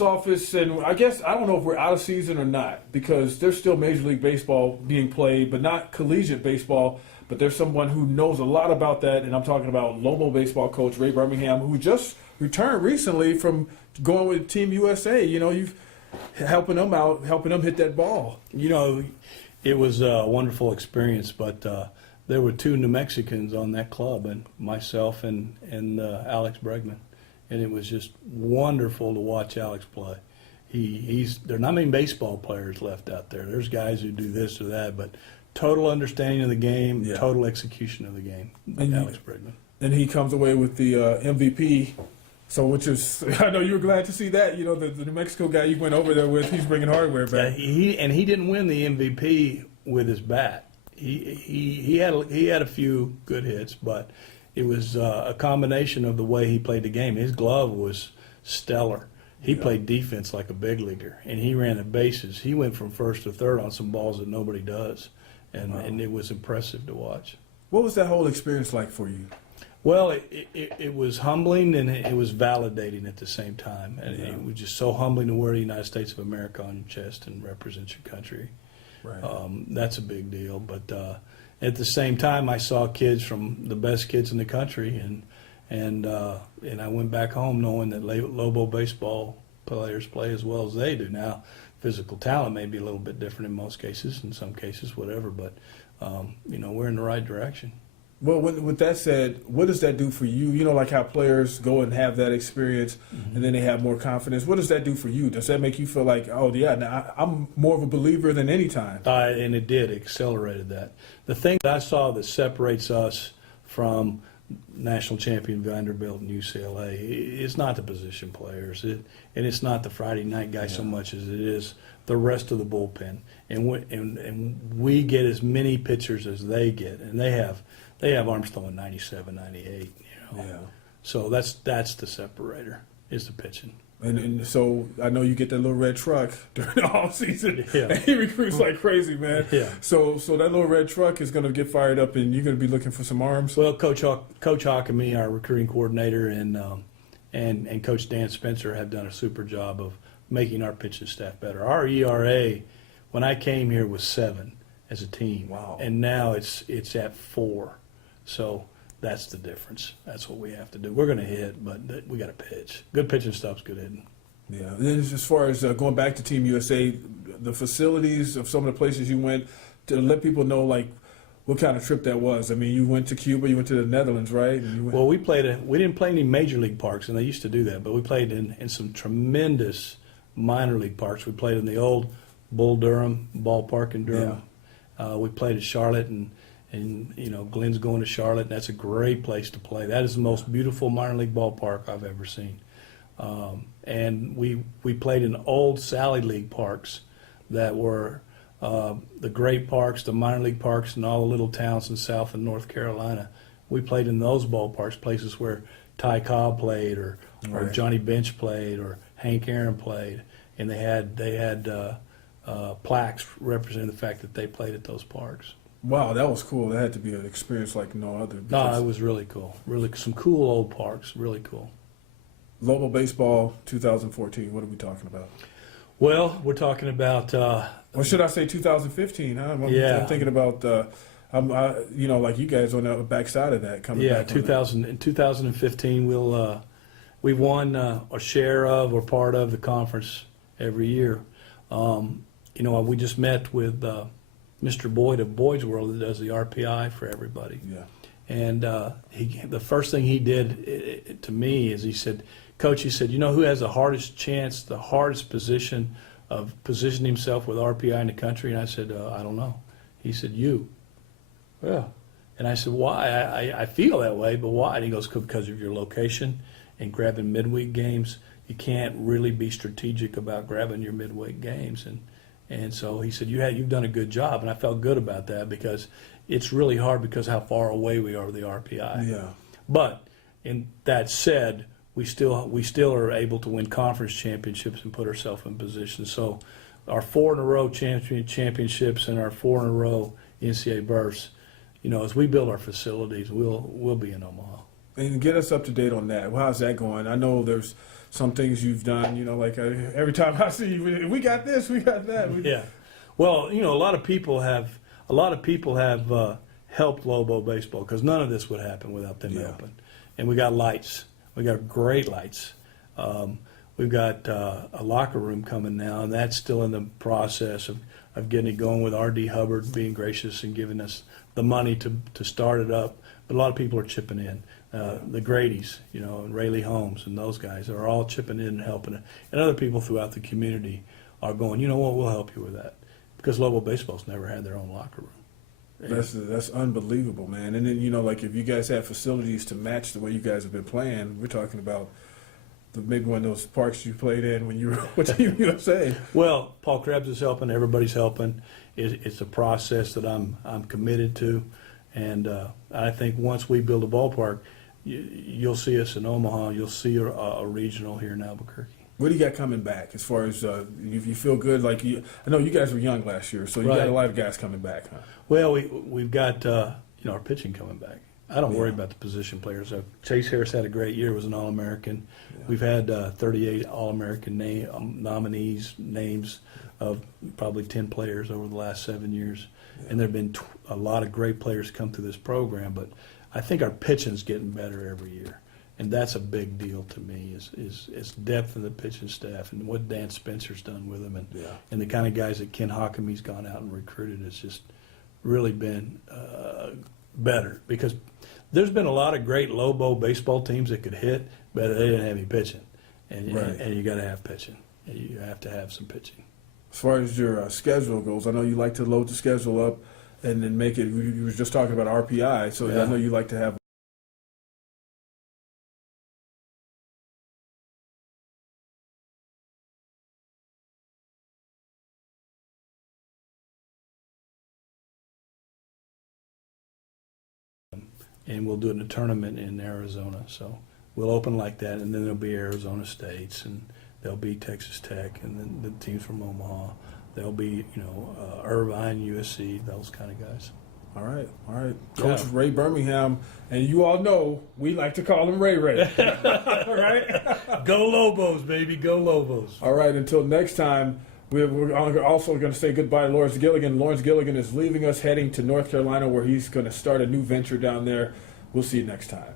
sports office, and I guess I don't know if we're out of season or not because there's still Major League Baseball being played, but not collegiate baseball. But there's someone who knows a lot about that, and I'm talking about Lobo baseball coach Ray Birmingham, who just returned recently from going with Team USA. You know, you've helping them out, helping them hit that ball. You know, it was a wonderful experience, but there were two New Mexicans on that club, and myself and Alex Bregman, and it was just wonderful to watch Alex play. There are not many baseball players left out there. There's guys who do this or that, but total understanding of the game, total execution of the game. And Alex Bregman. And he comes away with the MVP. So, which is, I know you were glad to see that. You know, the New Mexico guy you went over there with, he's bringing hardware back. Yeah, he didn't win the MVP with his bat. He had a few good hits, but it was a combination of the way he played the game. His glove was stellar. He played defense like a big leaguer, and he ran the bases. He went from first to third on some balls that nobody does, and it was impressive to watch. What was that whole experience like for you? Well, it was humbling and it was validating at the same time. And it was just so humbling to wear the United States of America on your chest and represent your country. Right. That's a big deal. But at the same time, I saw kids from the best kids in the country, and I went back home knowing that Lobo baseball players play as well as they do. Now, physical talent may be a little bit different in most cases, in some cases, whatever. But we're in the right direction. Well, with that said, what does that do for you? You know, like how players go and have that experience, and then they have more confidence. What does that do for you? Does that make you feel like, oh, yeah, now I'm more of a believer than any time? And it did. It accelerated that. The thing that I saw that separates us from national champion Vanderbilt and UCLA is not the position players, and it's not the Friday night guy so much as it is the rest of the bullpen. And we get as many pitchers as they get, and they have arms throwing 97, 98, So that's the separator, is the pitching. And so I know you get that little red truck during the off season. And he recruits like crazy, man. Yeah. So that little red truck is going to get fired up, and you're going to be looking for some arms. Well, Coach Hawk and me, our recruiting coordinator, and Coach Dan Spencer have done a super job of making our pitching staff better. Our ERA, when I came here, was 7 as a team. Wow. And now it's at 4. So that's the difference. That's what we have to do. We're going to hit, but we got to pitch. Good pitching stops good hitting. Yeah. And then as far as going back to Team USA, the facilities of some of the places you went, to let people know, like, what kind of trip that was. I mean, you went to Cuba, you went to the Netherlands, right? Well, we didn't play any major league parks, and they used to do that, but we played in some tremendous minor league parks. We played in the old Bull Durham ballpark in Durham. Yeah. We played at Charlotte, and Glenn's going to Charlotte, and that's a great place to play. That is the most beautiful minor league ballpark I've ever seen. And we played in old Sally League parks that were the great parks, the minor league parks, and all the little towns in South and North Carolina. We played in those ballparks, places where Ty Cobb played, or Johnny Bench played, or Hank Aaron played, and they had plaques representing the fact that they played at those parks. Wow, that was cool. That had to be an experience like no other. No, it was really cool. Really, some cool old parks. Really cool. Lobo Baseball 2014. What are we talking about? Well, we're talking about. Or should I say 2015? Huh? I'm thinking about. Like you guys on the backside of that coming. Yeah, back 2015. We've won a share of or part of the conference every year. We just met with Mr. Boyd of Boyd's World, that does the RPI for everybody. Yeah. And the first thing he did to me is he said, Coach, he said, you know who has the hardest chance, the hardest position of positioning himself with RPI in the country? And I said, I don't know. He said, you. Yeah. And I said, why? I feel that way, but why? And he goes, because of your location and grabbing midweek games. You can't really be strategic about grabbing your midweek games. And so he said, you've done a good job. And I felt good about that because it's really hard because how far away we are with the RPI. Yeah. But in that said, we still are able to win conference championships and put ourselves in position. So our 4 in a row championships and our 4 in a row NCAA berths, as we build our facilities, we'll be in Omaha. And get us up to date on that. Well, how's that going? I know there's some things you've done. You know, like every time I see you, we got this, we got that. Yeah. Well, you know, a lot of people have helped Lobo baseball, because none of this would happen without them helping. And we got lights. We got great lights. We've got a locker room coming now, and that's still in the process of getting it going, with R.D. Hubbard being gracious and giving us the money to start it up. But a lot of people are chipping in. The Grady's, you know, and Rayleigh Holmes and those guys are all chipping in and helping it. And other people throughout the community are going, you know what, we'll help you with that. Because Lobo Baseball's never had their own locker room. That's unbelievable, man. And then, you know, like if you guys have facilities to match the way you guys have been playing, we're talking about maybe one of those parks you played in when you were with Team USA. Well, Paul Krebs is helping. Everybody's helping. It's a process that I'm committed to, and I think once we build a ballpark, you'll see us in Omaha. You'll see a regional here in Albuquerque. What do you got coming back as far as you feel good? Like I know you guys were young last year, so you got a lot of guys coming back, huh? Well, we've got our pitching coming back. I don't worry about the position players. Chase Harris had a great year, was an All-American. Yeah. We've had 38 All-American nominees, names of probably 10 players over the last 7 years. Yeah. And there have been a lot of great players come through this program, but I think our pitching's getting better every year. And that's a big deal to me, is depth in the pitching staff, and what Dan Spencer's done with them, and the kind of guys that Ken Hockamy's gone out and recruited has just really been better, because there's been a lot of great Lobo baseball teams that could hit, but they didn't have any pitching, and you got to have pitching, and you have to have some pitching. As far as your schedule goes, I know you like to load the schedule up and then make it. You were just talking about RPI, so I know you like to have. And we'll do it in a tournament in Arizona. So we'll open like that, and then there'll be Arizona States, and there'll be Texas Tech, and then the teams from Omaha. There'll be, Irvine, USC, those kind of guys. All right. Coach Ray Birmingham, and you all know we like to call him Ray. All right? Go Lobos, baby. Go Lobos. All right, until next time. We're also going to say goodbye to Lawrence Gilligan. Lawrence Gilligan is leaving us, heading to North Carolina, where he's going to start a new venture down there. We'll see you next time.